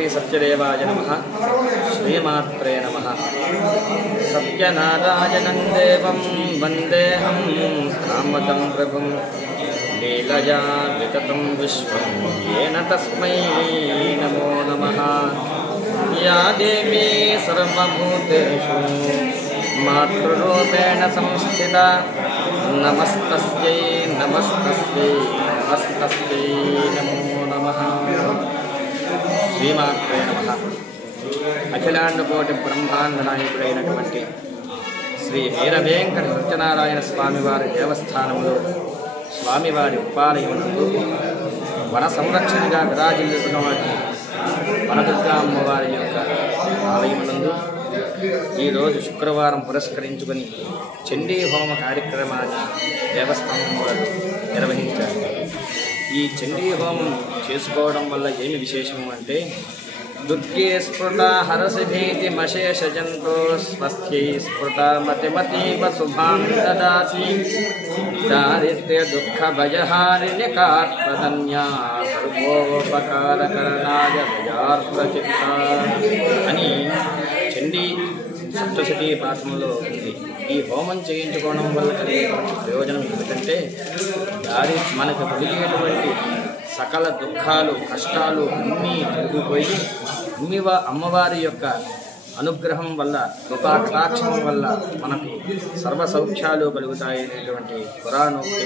श्री सत्यदेवाय नमः। श्रीमात्रे नमः। सत्यनारायणं देवं वन्देऽहं कामदं प्रभुं लीलया विततं विश्वं येन तस्मै नमो नमः। या देवी सर्वभूतेषु मातृरूपेण संस्थिता नमस्तस्यै नमस्तस्यै नमस्तस्यै नमो नमः। श्रीमात्रे नमः। अखिलांडकोटि ब्रह्मांड नायकुडैनटुवंटि श्री वीर वेंकट सत्यनारायण स्वामी वारि देवस्थानमुलो स्वामी वारि उपालयमुనందు వన సంరక్షణగా విరాజిల్లుతున్నటువంటి వనదుర్గా అమ్మవారి యొక్క ఆలయమునందు ఈరోజు శుక్రవారం పురస్కరించుకొని చండీ హోమ కార్యక్రమాన్ని దేవస్థానం వారు నిర్వహించారు. ఈ చండీ హోమం చేసుకోవడం వల్ల ఏమి విశేషము అంటే దుర్గే స్ఫుట హరసిభీతి మశేష జంతో స్వస్థ్యై స్ఫుట మతిమతీవ శుభాం దదాసి దారిద్ర్య దుఃఖ భయహారిణ్య కార్పదన్యా సర్వోపకారకరణాయ దయార్ద్రచిత్త అని చండీ సప్తశతీ పాఠంలో ఉంది. ఈ హోమం చేయించుకోవడం వల్ల కలిగేటువంటి ప్రయోజనం ఏమిటంటే మనకు కలిగేటువంటి సకల దుఃఖాలు కష్టాలు అన్నీ తొలగిపోయి అమ్మవారి యొక్క అనుగ్రహం వల్ల కృపా కటాక్షం వల్ల మనకి సర్వ సౌఖ్యాలు కలుగుతాయి అనేటువంటి పురాణోక్తి.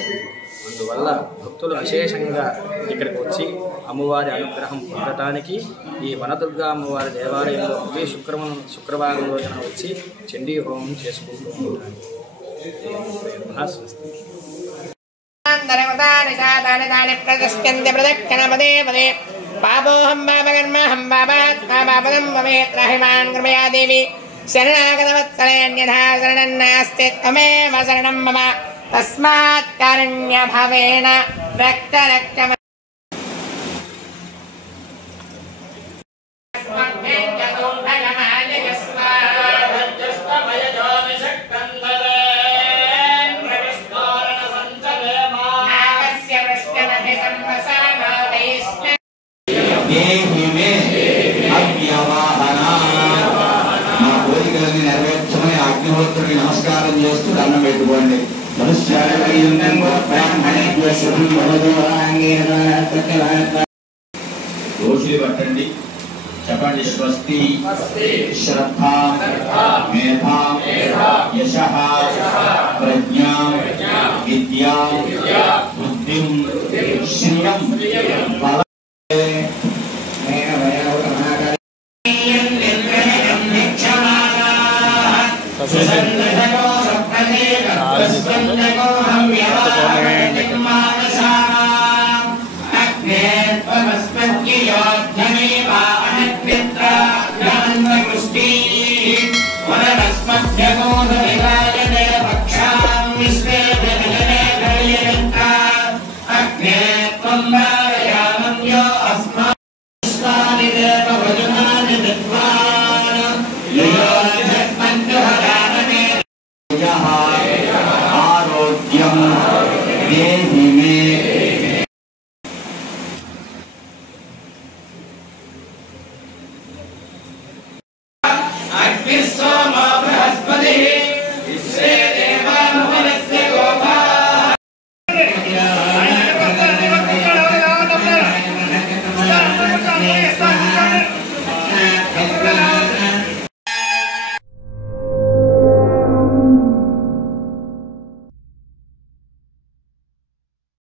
అందువల్ల భక్తులు విశేషంగా ఇక్కడికి వచ్చి అమ్మవారి అనుగ్రహం పొందటానికి ఈ వనదుర్గా అమ్మవారి దేవాలయంలో ప్రతి శుక్రవారం రోజున వచ్చి చండీ హోమం చేసుకుంటూ ఉంటారు. पापोऽहं पापकर्महं पापात्मा पापदं भवेत्राहिमान् कृपया देवी शरणागतवत्सलेऽन्यथा शरणं नास्ति त्वमेव शरणं मम तस्मात् कारुण्यभावेन रक्तरक्त నమస్కారం చేస్తూ దండం పెట్టుకోండి. దోషులు పట్టండి, చెప్పండి. స్వస్తి శ్రద్ధ మేధా యశ ప్రజ్ఞా విద్యా బుద్ధిం శ్రియం బల Amen.